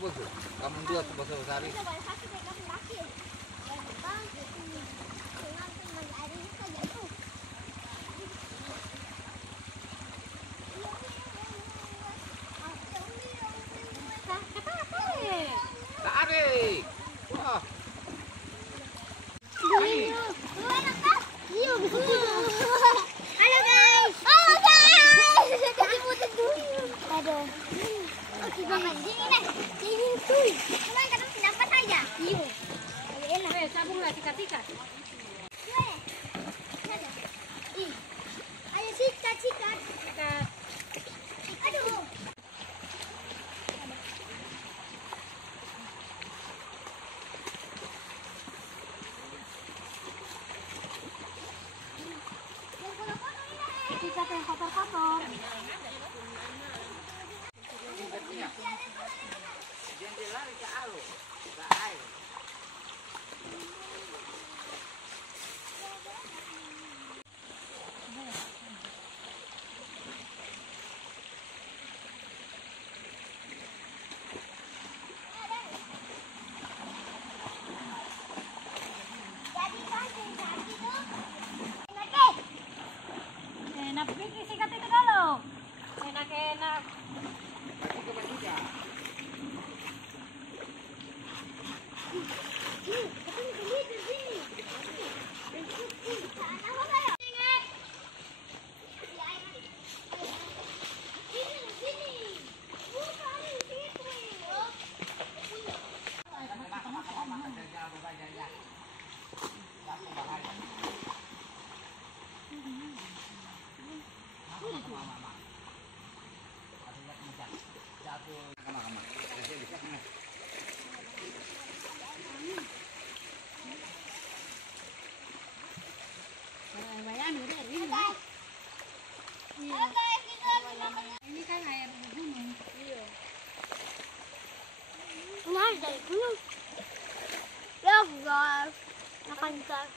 bagus. Kamu dua tuh bahasa Sari. Tarik. Wah. Halo guys. Halo guys. Jadi putus dulu. Aduh. Dingin tuh. Cuman kadang kenapa saja? Iya. Enak. Sabunglah sikat-sikat. Ayo sikat. Aduh. Sikat yang kotor-kotor. Enak bikin sikat itu dulu. Enak-enak. Ini kan air gunung. Iya. Nah, dari gunung. Ya guys, makan guys.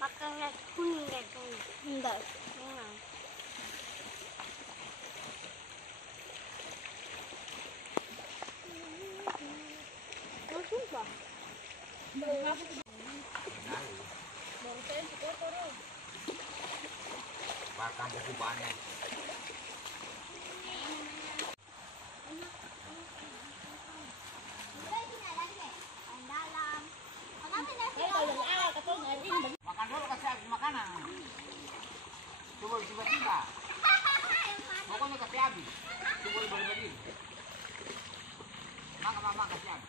Makan es kuning guys. Enggak. Sumpah. Bakam buku banyak. Makan dulu kasih habis makanan. Coba tiba-tiba. Pokoknya kasih habis. Coba balik-balik. Mama kasih habis.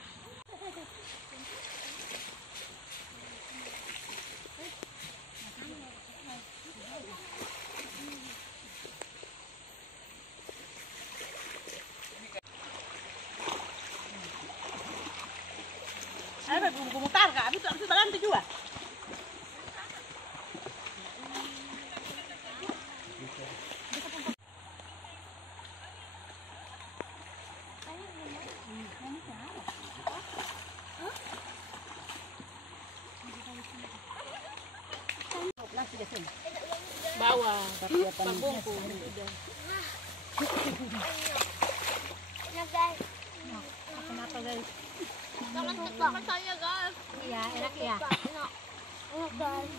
Ada gumutar kak, habis tangan itu juga. Bawa, pembungkus. Ya guys. Kenapa guys? Jangan tekan saya guys. Iya, enak ya. Enak guys.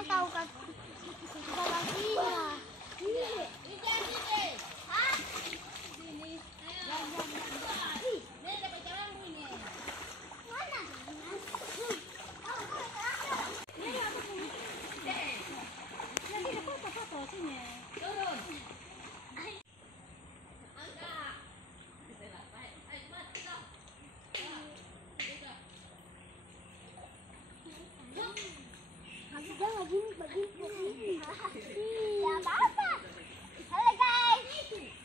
Tahu kan? Bisa lagi ya. Jangan begini. Ya apa-apa. Halo guys.